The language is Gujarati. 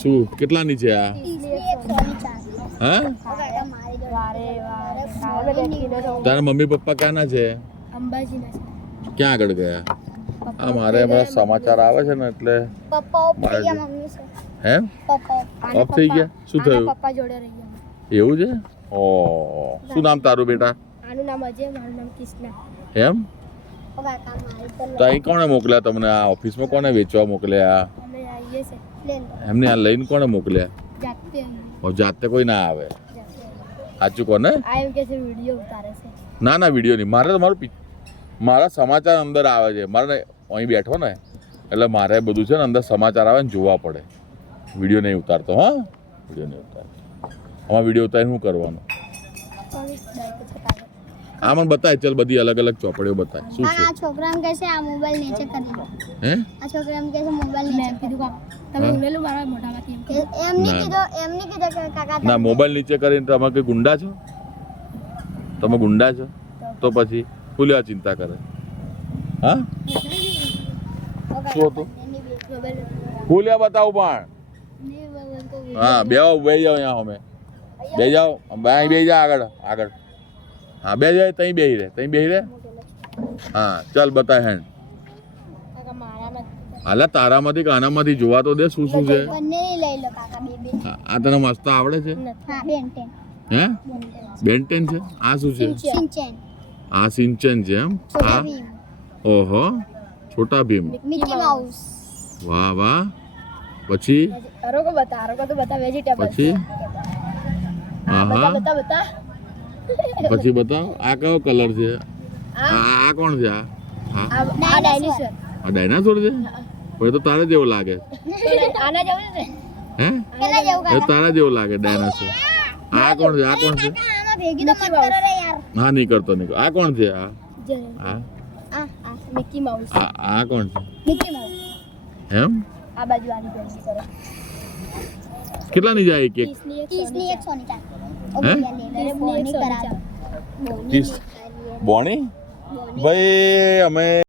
શું કેટલાની છે આ? હા તારા મમ્મી પપ્પા ક્યાંના છે? ક્યાં આગળ ગયા? આ મારે હમણાં સમાચાર આવે છે ને એટલે હે ઓફ થઈ ગયા. શું થયું? પપ્પા જોડે રહી એવું છે? ઓ શું નામ તારું બેટા? આનું નામ અજય, મારું નામ કિસ્ના. એમ તો અહીં કોણે મોકલ્યા તમને? આ ઓફિસમાં કોને વેચવા મોકલ્યા? અમે આવીએ છે એમને આ લઈને કોણે મોકલ્યા? જાતે જાતે કોઈ ના આવે. સાચું કોને? આ એમ કે છે વિડીયો ઉતારે છે. ના ના વિડીયો નહીં. મારે તો મારા સમાચાર અંદર આવે છે. મારે અહીં બેઠો ને એટલે મારે બધું છે ને અંદર સમાચાર આવે ને જોવા પડે. વિડીયો નહીં ઉતારતો. હા વિડીયો નહીં ઉતારતો. આમાં વિડીયો ઉતારીને શું કરવાનું? આ મને બતાય. ચાલ બધી અલગ અલગ ચોપડીઓ બતાય. શું છે? આ છોકરાને કહે છે આ મોબાઈલ નીચે કરી દો. હે આ છોકરાને કહે છે મોબાઈલ નીચે કરી દો. તમે ઉલેલું મારા મોઢામાંથી એમ નહીં કીધું કે કાકા ના મોબાઈલ નીચે કરીને તમે કઈ ગુંડા છો? તમે ગુંડા છો? તો પછી ભૂલ્યા ચિંતા કરે. હા શું હતું? ભૂલ્યા બતાવું પણ. હા બે જાઓ અહીંયા અમે બે જાઓ બે જા આગળ આગળ. હા બે જાય તઈ બેહી રહે. હા ચાલ બતાય હેન્ડ. હાલા તારામાંથી કે આનામાંથી જોવા તો દે શું શું છે. બંને લઈ લો કાકા બે બે. આ તને મસ્ત આવડે છે? હા બેન્ટેન. હે બેન્ટેન છે? આ શું છે? સિંચન. આ સિંચન છે એમ? છોટા હા ભીમ. ઓહો છોટા ભીમ. Mickey mouse. વાહ વાહ. પછી અરોકો તો બતા વેજીટેબલ પછી હા હા બતા પછી બતાવ. આ કયો કલર છે? આ કોણ છે? આ હા આ ડાયનોસોર. આ ડાયનાસોર છે? પણ એ તો તારે જેવો લાગે. આના જેવું છે હે પેલા જેવું એ કાકા. તારા જેવો લાગે ડાયનાસોર. આ કોણ છે? આ કોણ છે? આમાં ભેગી તો મત કરો રે યાર. હા નહીં કરતો નહીં. આ કોણ છે? આ આ આ મિકી માઉસ. આ કોણ છે? Mickey mouse. એમ આ બાજુ આની પેન્સિલ કરો. કેટલાની જાય એક એક? 30 ની 100 ની ચાલ. હે? બોની કરાવ. બોની ભાઈ અમે